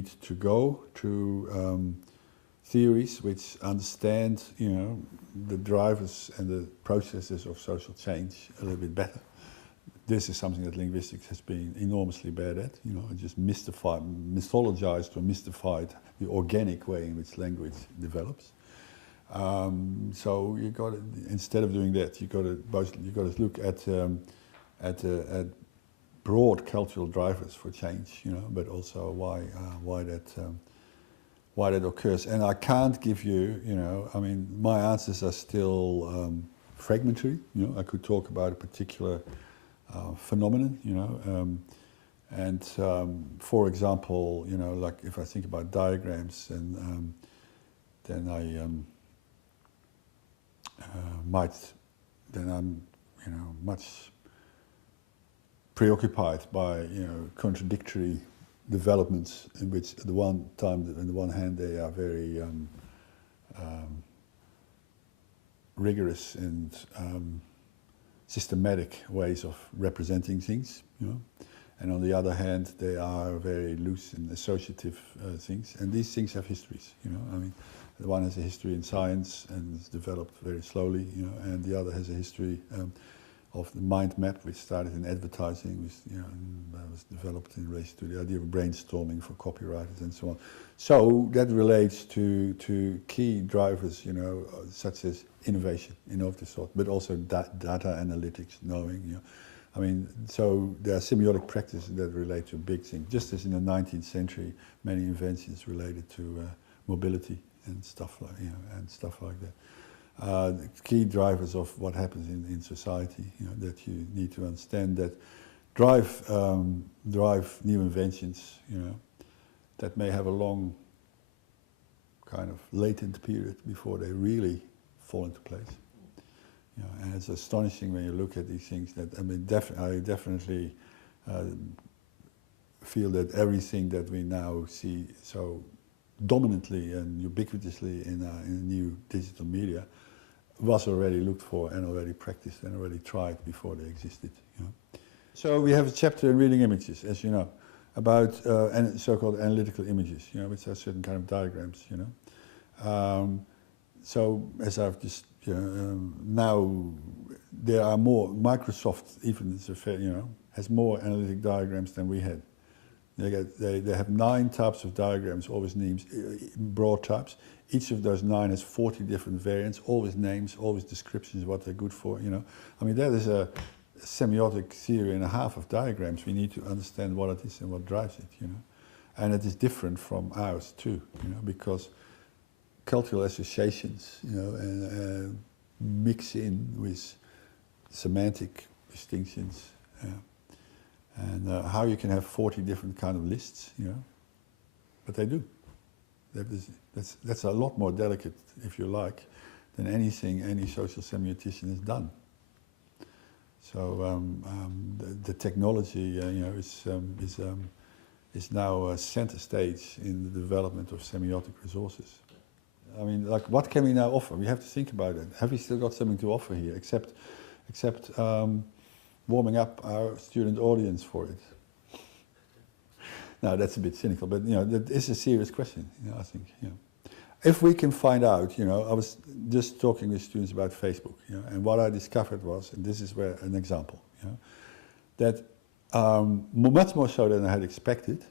need to go to theories which understand, the drivers and the processes of social change a little bit better. This is something that linguistics has been enormously bad at, just mythologized or mystified the organic way in which language develops. So you got to, instead of doing that, you got to look at broad cultural drivers for change, but also why that occurs. And I can't give you, my answers are still fragmentary. I could talk about a particular phenomenon, and for example, like if I think about diagrams, and then I'm much preoccupied by contradictory developments in which at the one hand they are very rigorous and systematic ways of representing things, and on the other hand they are very loose and associative things, and these things have histories. The one has a history in science and it's developed very slowly, and the other has a history of the mind map, which started in advertising, which was developed in relation to the idea of brainstorming for copywriters and so on. So that relates to key drivers, such as innovation, innovative thought, but also data analytics, knowing, so there are semiotic practices that relate to big things. Just as in the 19th century, many inventions related to mobility and stuff like that. The key drivers of what happens in society, that you need to understand, that drive new inventions, that may have a long kind of latent period before they really fall into place. And it's astonishing when you look at these things that, I definitely feel that everything that we now see so dominantly and ubiquitously in new digital media was already looked for and already practiced and already tried before they existed. So we have a chapter in reading images, as you know, about so-called analytical images, which are certain kind of diagrams. So as I've just now there are more. Microsoft even has more analytic diagrams than we had. They have 9 types of diagrams, always names, broad types. Each of those 9 has 40 different variants, always names, always descriptions of what they're good for. That is a semiotic theory and a half of diagrams. We need to understand what it is and what drives it. And it is different from ours too. Because cultural associations, mix in with semantic distinctions. And how you can have 40 different kind of lists, but they do. That's a lot more delicate, if you like, than anything any social semiotician has done. So the technology, is now center stage in the development of semiotic resources. What can we now offer? We have to think about it. Have we still got something to offer here, except warming up our student audience for it? Now that's a bit cynical, but that is a serious question. I think. If we can find out, I was just talking with students about Facebook, and what I discovered was, and this is where an example, that much more so than I had expected.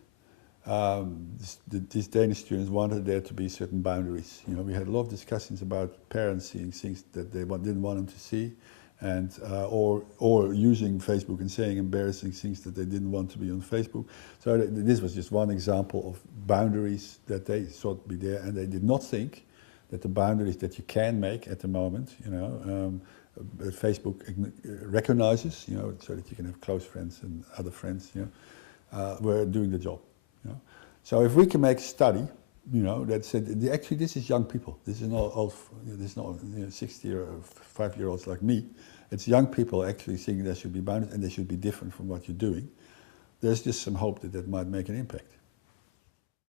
These Danish students wanted there to be certain boundaries. We had a lot of discussions about parents seeing things that they didn't want them to see, and or using Facebook and saying embarrassing things that they didn't want to be on Facebook. So this was just one example of boundaries that they thought be there, and they did not think that the boundaries that you can make at the moment, Facebook recognizes, so that you can have close friends and other friends, were doing the job. So if we can make a study, that said, actually this is young people. This is not old, this is not 60 or 5-year-olds like me. It's young people actually thinking there should be boundaries and they should be different from what you're doing. There's just some hope that that might make an impact.